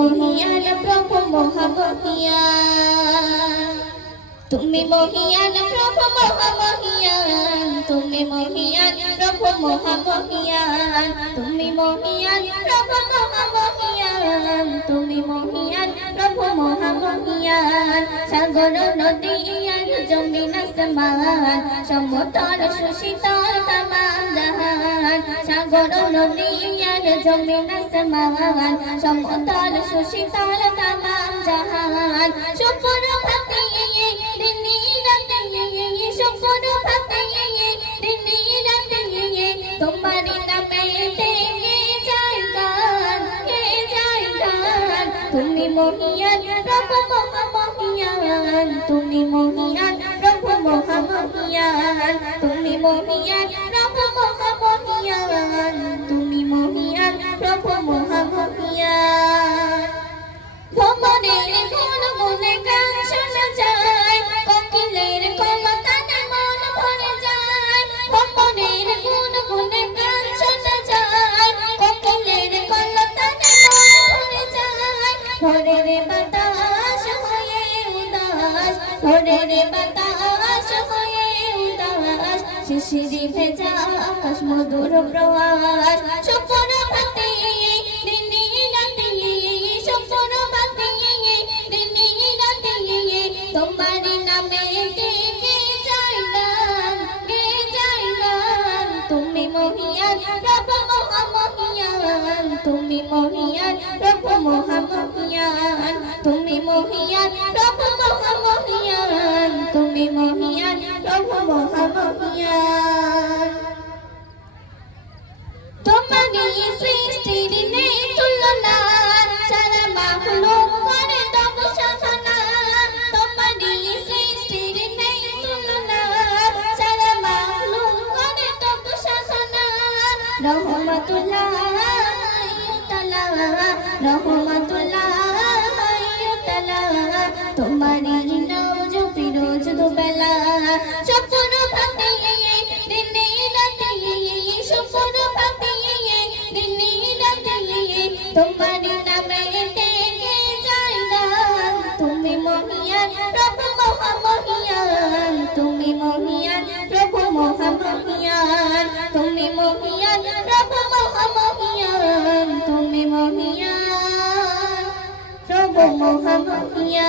মহিয়ান প্রভু মহামহিয়ান, তুমি মহিয়ান প্রভু মহামহিয়ান, তুমি মহিয়ান প্রভু মহামহিয়ান, তুমি মহিয়ান প্রভু মহামহিয়ান, তুমি মহিয়ান প্রভু মহামহিয়ান। সাগর নদী আর জমিন আসমান, সমতল সুশীতল তামাম জাহান। সাগর নদী আর জমিন আসমান, সমতল সুশীতল তামাম জাহান। শুকর ভাতি দিনী রাতে, শুকর ভাতি দিনী রাতে, তোমারি নামে গে যায় গান, গে যায় গান। তুমি মহিয়ান প্রভু মহামহিয়ান, তুমি মহিয়ান প্রভু মহামহিয়ান, তুমি মহিয়ান প্রভু মহামহিয়ান, তুমি মহিয়ান প্রভু মহামহিয়ান। ভ্রমণের গুণ গুণে গান শোনা যায়, কোকিলের কলতানে মন ভরে যায়। ভ্রমণের গুণ গুণে গান শোনা যায়, কোকিলের কলতানে মন ভরে যায়। ভোরের বাতাস হয়ে উদাস, ভোরের বাতাস হয়ে উদাস, শিশিরে ভেজা আকাশ মধুর প্রহাস। শুকর ভাতি দিনী রাতে, শুকর ভাতি দিনী রাতে, তোমারি নামে গে যায় গান, গে যায় গান। তুমি মহিয়ান প্রভু মহামহিয়ান, তুমি মহিয়ান প্রভু মহামহিয়ান, তুমি মহিয়ান প্রভু মহামহিয়ান, তুমি মহিয়ান প্রভু মহামহিয়ান। তোমারি সৃষ্টির নেই তুলনা, সারা মাখলুক করে তবু সাধনা। তোমারি সৃষ্টির নেই তুলনা, সারা মাখলুক করে তবু সাধনা। রহমাতুল্লাহ তাআলা, রহমাতুল্লাহ তাআলা, তোমারি নাম জপি রোজ দুবেলা। শুকর ভাতি দিনী রাতে, শুকর ভাতি দিনী রাতে, তোমারি নামে গে যায় গান। তুমি মহিয়ান প্রভু মহামহিয়ান, তুমি মহিয়ান প্রভু মহামহিয়ান, তুমি মহিয়ান প্রভু মহামহিয়ান, তুমি মহিয়ান প্রভু মহামহিয়ান।